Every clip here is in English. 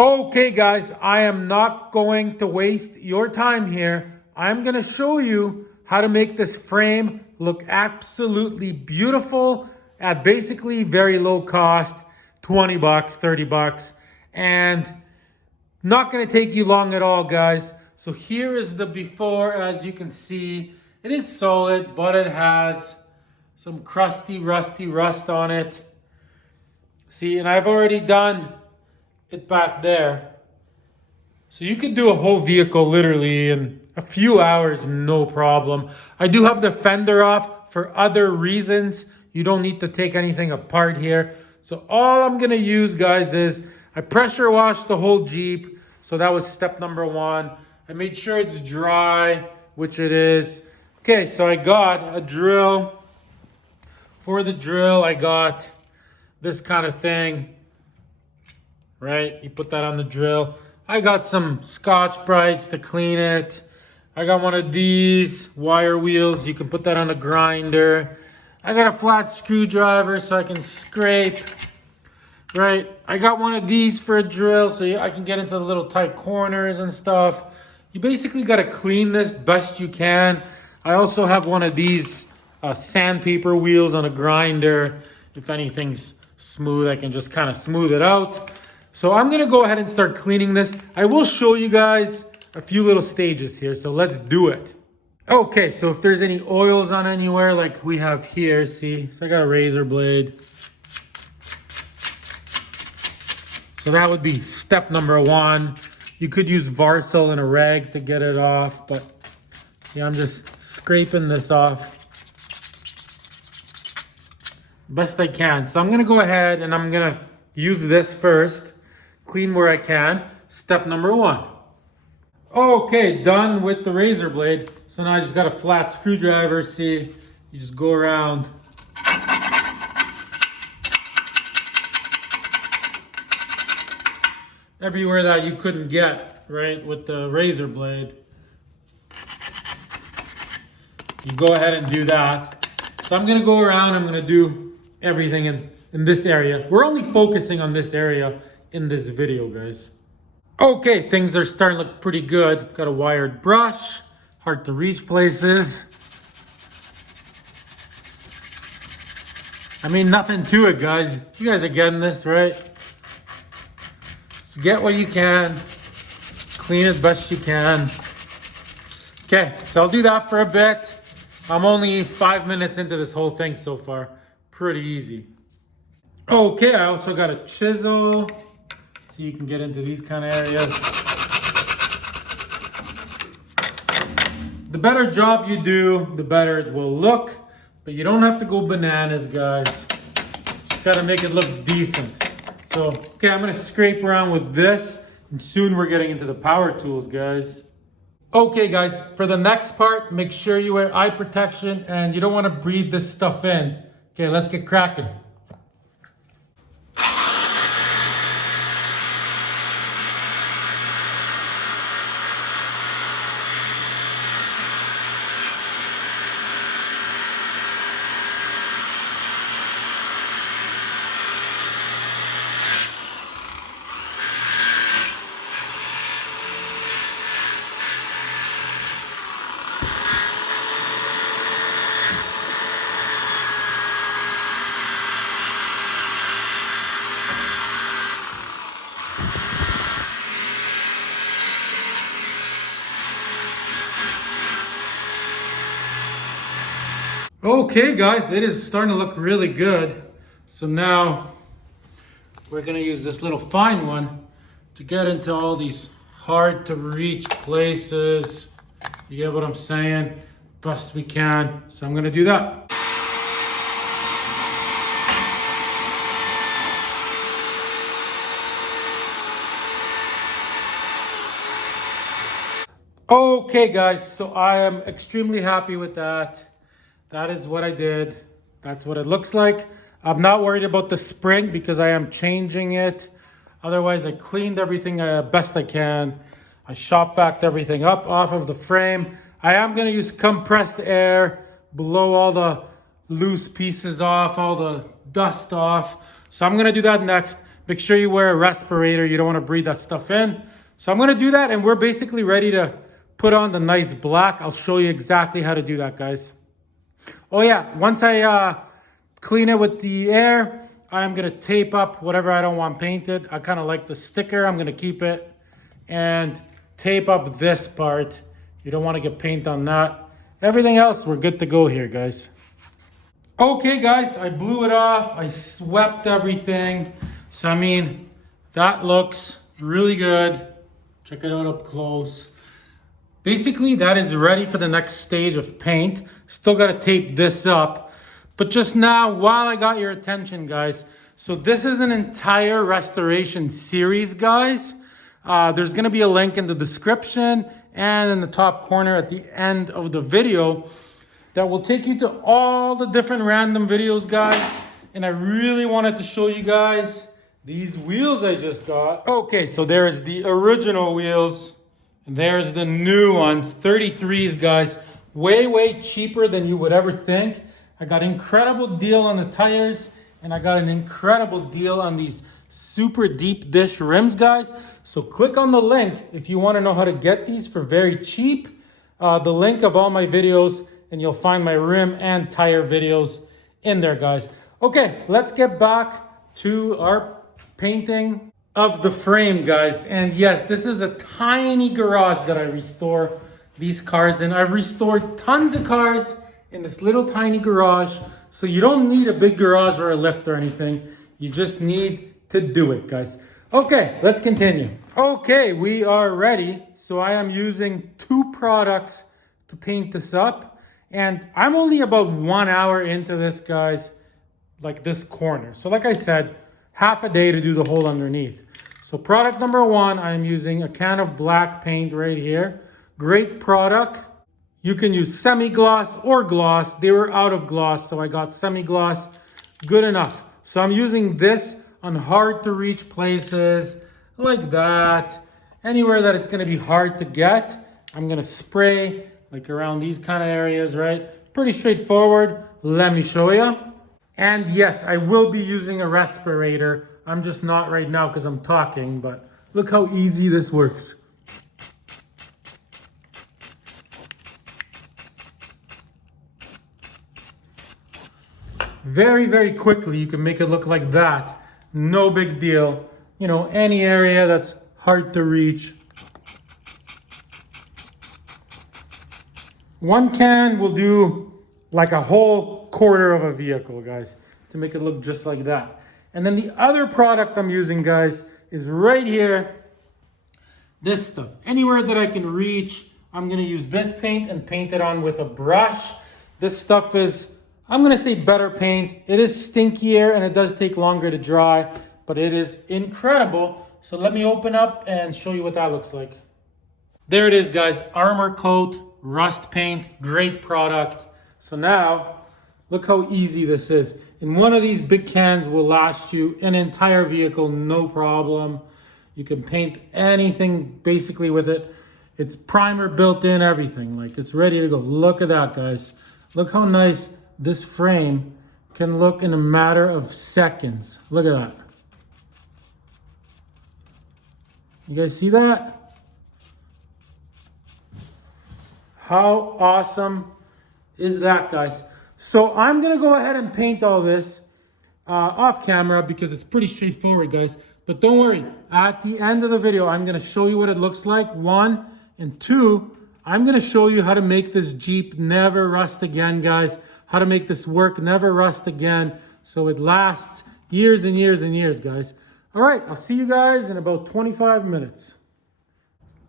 Okay, guys, I am not going to waste your time here. I'm going to show you how to make this frame look absolutely beautiful at basically very low cost, 20 bucks, 30 bucks, and not going to take you long at all, guys. So here is the before. As you can see, it is solid, but it has some crusty, rusty rust on it. See, and I've already done it back there. So you could do a whole vehicle literally in a few hours, no problem. I do have the fender off for other reasons. You don't need to take anything apart here. So all I'm gonna use, guys, is I pressure washed the whole Jeep. So that was step number one. I made sure it's dry, which it is. Okay, so I got a drill. For the drill, I got this kind of thing. Right? You put that on the drill. I got some Scotch-Brites to clean it. I got one of these wire wheels. You can put that on a grinder. I got a flat screwdriver so I can scrape. Right? I got one of these for a drill so I can get into the little tight corners and stuff. You basically got to clean this best you can. I also have one of these sandpaper wheels on a grinder. If anything's smooth, I can just kind of smooth it out. So I'm gonna go ahead and start cleaning this. I will show you guys a few little stages here, so let's do it. Okay, so if there's any oils on anywhere like we have here, see? So I got a razor blade. So that would be step number one. You could use Varsil and a rag to get it off, but yeah, I'm just scraping this off best I can. So I'm gonna go ahead and I'm gonna use this first. Clean where I can. Step number one. Okay, done with the razor blade. So now I just got a flat screwdriver. See, you just go around. Everywhere that you couldn't get, right, with the razor blade. You go ahead and do that. So I'm gonna go around, I'm gonna do everything in this area. We're only focusing on this area in this video, guys. Okay, things are starting to look pretty good. Got a wired brush, hard to reach places. I mean, nothing to it, guys. You guys are getting this, right? Just get what you can, clean as best you can. Okay, so I'll do that for a bit. I'm only 5 minutes into this whole thing so far. Pretty easy. Okay, I also got a chisel. So you can get into these kind of areas. The better job you do, the better it will look. But you don't have to go bananas, guys. Just gotta make it look decent. So, okay, I'm gonna scrape around with this. And soon we're getting into the power tools, guys. Okay, guys, for the next part, make sure you wear eye protection and you don't wanna breathe this stuff in. Okay, let's get cracking. Okay, guys, it is starting to look really good. So now we're gonna use this little fine one to get into all these hard to reach places. You get what I'm saying? Best we can. So I'm gonna do that. Okay, guys, so I am extremely happy with that. That is what I did. That's what it looks like. I'm not worried about the spring because I am changing it. Otherwise, I cleaned everything best I can. I shop vacuumed everything up off of the frame. I am gonna use compressed air, blow all the loose pieces off, all the dust off. So I'm gonna do that next. make sure you wear a respirator. You don't want to breathe that stuff in. So I'm going to do that, and we're basically ready to put on the nice black. I'll show you exactly how to do that, guys. Oh yeah, once I clean it with the air, I'm going to tape up whatever I don't want painted. I kind of like the sticker. I'm going to keep it and tape up this part. You don't want to get paint on that. Everything else, we're good to go here, guys. Okay, guys, I blew it off. I swept everything. So, I mean, that looks really good. Check it out up close. Basically, that is ready for the next stage of paint. Still got to tape this up. But just now, while I got your attention, guys, so this is an entire restoration series, guys. There's going to be a link in the description and in the top corner at the end of the video that will take you to all the different random videos, guys. And I really wanted to show you guys these wheels I just got. Okay, so there is the original wheels. And there's the new ones, 33s, guys. Way, way cheaper than you would ever think. I got an incredible deal on the tires, and I got an incredible deal on these super deep dish rims, guys. So click on the link if you want to know how to get these for very cheap. The link of all my videos, and you'll find my rim and tire videos in there, guys. Okay, let's get back to our painting of the frame, guys. And yes, this is a tiny garage that I restore these cars in. I've restored tons of cars in this little tiny garage. So you don't need a big garage or a lift or anything. You just need to do it, guys. Okay, let's continue. Okay, we are ready. So I am using 2 products to paint this up. And I'm only about 1 hour into this, guys, like this corner. So like I said, half a day to do the whole underneath. So product number 1, I'm using a can of black paint right here. Great product. You can use semi-gloss or gloss. They were out of gloss, so I got semi-gloss. Good enough. So I'm using this on hard to reach places like that. Anywhere that it's gonna be hard to get, I'm gonna spray like around these kind of areas, right? Pretty straightforward. Let me show you. And yes, I will be using a respirator. I'm just not right now because I'm talking, but look how easy this works. Very, very quickly, you can make it look like that. No big deal. You know, any area that's hard to reach. 1 can will do like a whole quarter of a vehicle, guys, to make it look just like that. And then the other product I'm using, guys, is right here. This stuff. Anywhere that I can reach, I'm going to use this paint and paint it on with a brush. This stuff is, I'm going to say, better paint. It is stinkier and it does take longer to dry, but it is incredible. So let me open up and show you what that looks like. There it is, guys. Armor Coat Rust Paint. Great product. So now, look how easy this is. And one of these big cans will last you an entire vehicle, no problem. You can paint anything basically with it. It's primer built in, everything. Like, it's ready to go. Look at that, guys. Look how nice this frame can look in a matter of seconds. Look at that. You guys see that? How awesome is that, guys? So I'm gonna go ahead and paint all this off camera because it's pretty straightforward, guys. But don't worry, at the end of the video, I'm gonna show you what it looks like, 1, and 2, I'm gonna show you how to make this Jeep never rust again, guys. How to make this work never rust again so it lasts years and years and years, guys. All right, I'll see you guys in about 25 minutes.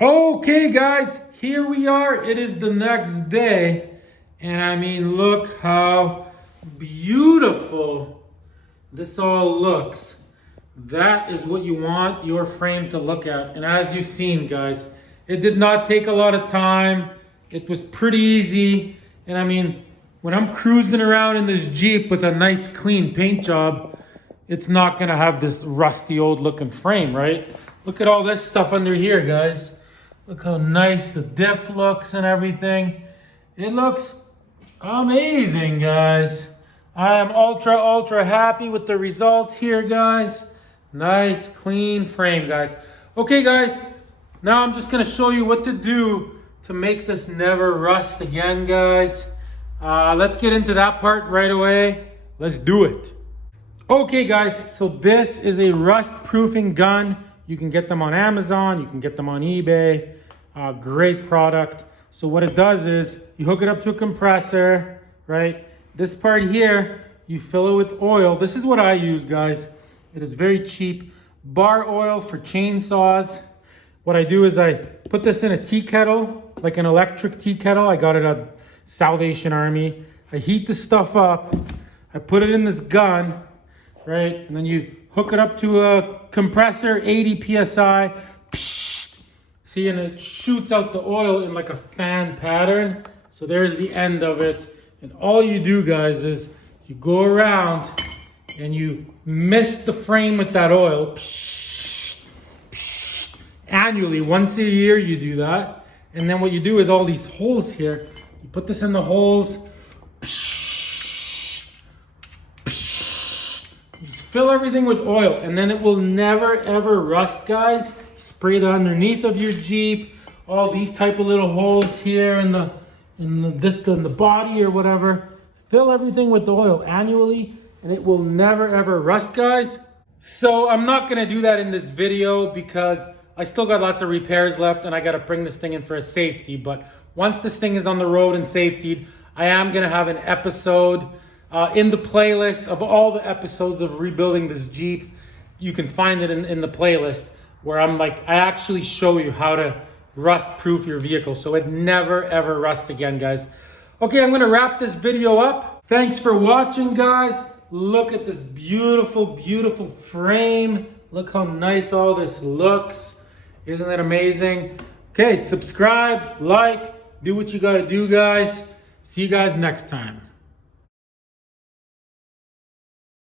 Okay, guys, here we are. It is the next day. And I mean, look how beautiful this all looks. That is what you want your frame to look at. And as you've seen, guys, it did not take a lot of time. It was pretty easy. And I mean, when I'm cruising around in this Jeep with a nice clean paint job, it's not gonna have this rusty old looking frame, right? Look at all this stuff under here, guys. Look how nice the diff looks and everything. It looks amazing, guys. I am ultra happy with the results here, guys. Nice, clean frame, guys. Okay, guys, now I'm just gonna show you what to do to make this never rust again, guys. Let's get into that part right away. Let's do it. Okay, guys, so this is a rust-proofing gun. You can get them on Amazon, you can get them on eBay. Great product. So what it does is you hook it up to a compressor, right? This part here, you fill it with oil. This is what I use, guys. It is very cheap. Bar oil for chainsaws. What I do is I put this in a tea kettle, like an electric tea kettle. I got it at Salvation Army. I heat the stuff up. I put it in this gun, right? And then you hook it up to a compressor, 80 PSI. Psh, see, and it shoots out the oil in like a fan pattern. So there's the end of it. And all you do, guys, is you go around and you mist the frame with that oil. Psh, psh. Annually, once a year you do that. And then what you do is all these holes here, you put this in the holes. Psh, psh. You just fill everything with oil, and then it will never ever rust, guys. You spray that underneath of your Jeep. All these type of little holes here in the body or whatever. Fill everything with the oil annually, and it will never ever rust, guys. So I'm not gonna do that in this video because I still got lots of repairs left and I gotta bring this thing in for a safety. But once this thing is on the road and safetied, I am gonna have an episode in the playlist of all the episodes of rebuilding this Jeep. You can find it in the playlist where I actually show you how to rust proof your vehicle so it never ever rusts again, guys. Okay, I'm gonna wrap this video up. Thanks for watching, guys. Look at this beautiful, beautiful frame. Look how nice all this looks. Isn't that amazing? Okay, subscribe, like, do what you gotta do, guys. See you guys next time.